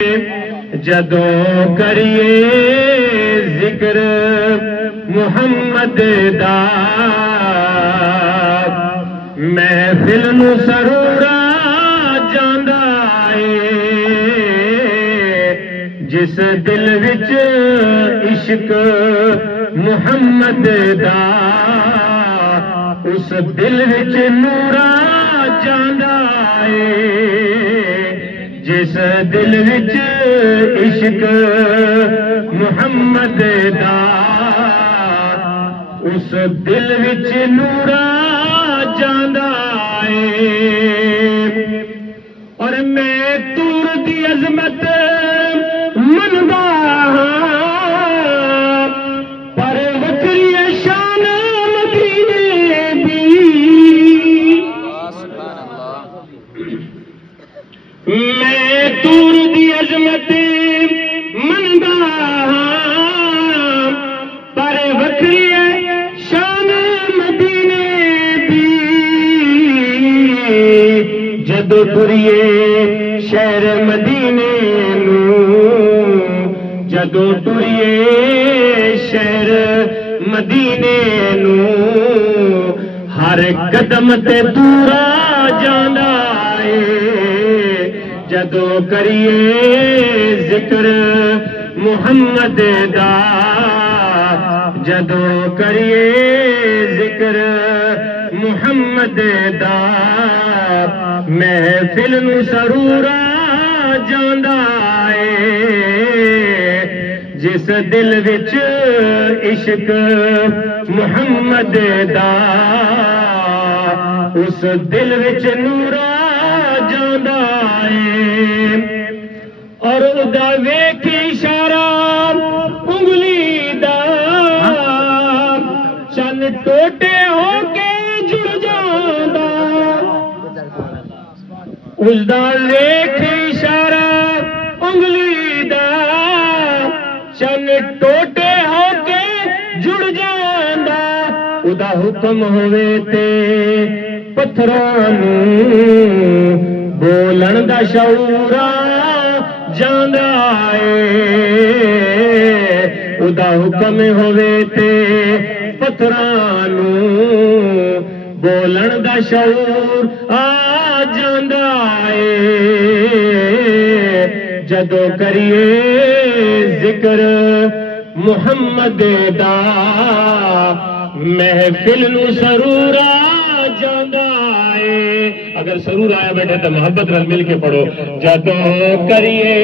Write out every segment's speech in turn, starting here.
जदों करिए जिक्र मुहम्मद दा महफिल नूं सरूरा जांदा है। जिस दिल विच इश्क मुहम्मद दा उस दिल विच नूरा जांदा है। जिस दिल विच इश्क मुहम्मद दा उस दिल विच नूरा जांदा है। और मैं तूर दी अजमत मनदा पर वकरी शान मदीने दी। मैं तूर दी अजमत मनदा पर वकरी शान मदीने दी। जदों टुरिए शहर मदीने नूं, जदों टुरिए शहर मदीने नूं हर कदम ते दूरा जांदा है। जदों करिए जिक्र मुहम्मद दा, जदों करिए जिक्र मुहम्मद दा महफिल नूं सरूरा जांदा है। जिस दिल विच इश्क मुहम्मद दा उस दिल विच नूरा जांदा है। और उदा वेख इशारा उंगली दा चन टोटे होके जुड़ जांदा। उसदा वेख इशारा उंगली दा चन टोटे होके जुड़ जांदा। उदा हुक्म होवे ते पत्थरां नूं बोलण दा शऊरा जांदा है। उदा हुक्म होवे ते पत्थरां नूं बोलण दा शऊर आ जांदा है। जदों करिए जिक्र मुहम्मद दा महफिल नूं सरूरा जांदा है। अगर सरूर आया बैठे तो मोहब्बत रल मिल के पढ़ो। जदों करिए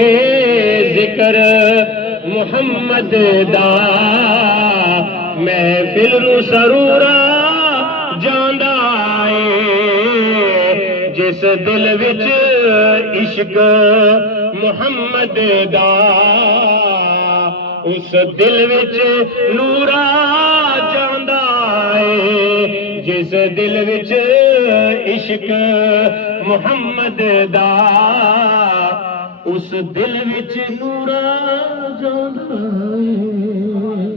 जिक्र मुहम्मद दा महफिल नूं सरूरा जांदा है। जिस दिल विच इश्क मुहम्मद दा उस दिल विच नूरा जांदा है। जिस दिल विच इश्क मुहम्मद दा उस दिल विच नूरा जांदा है।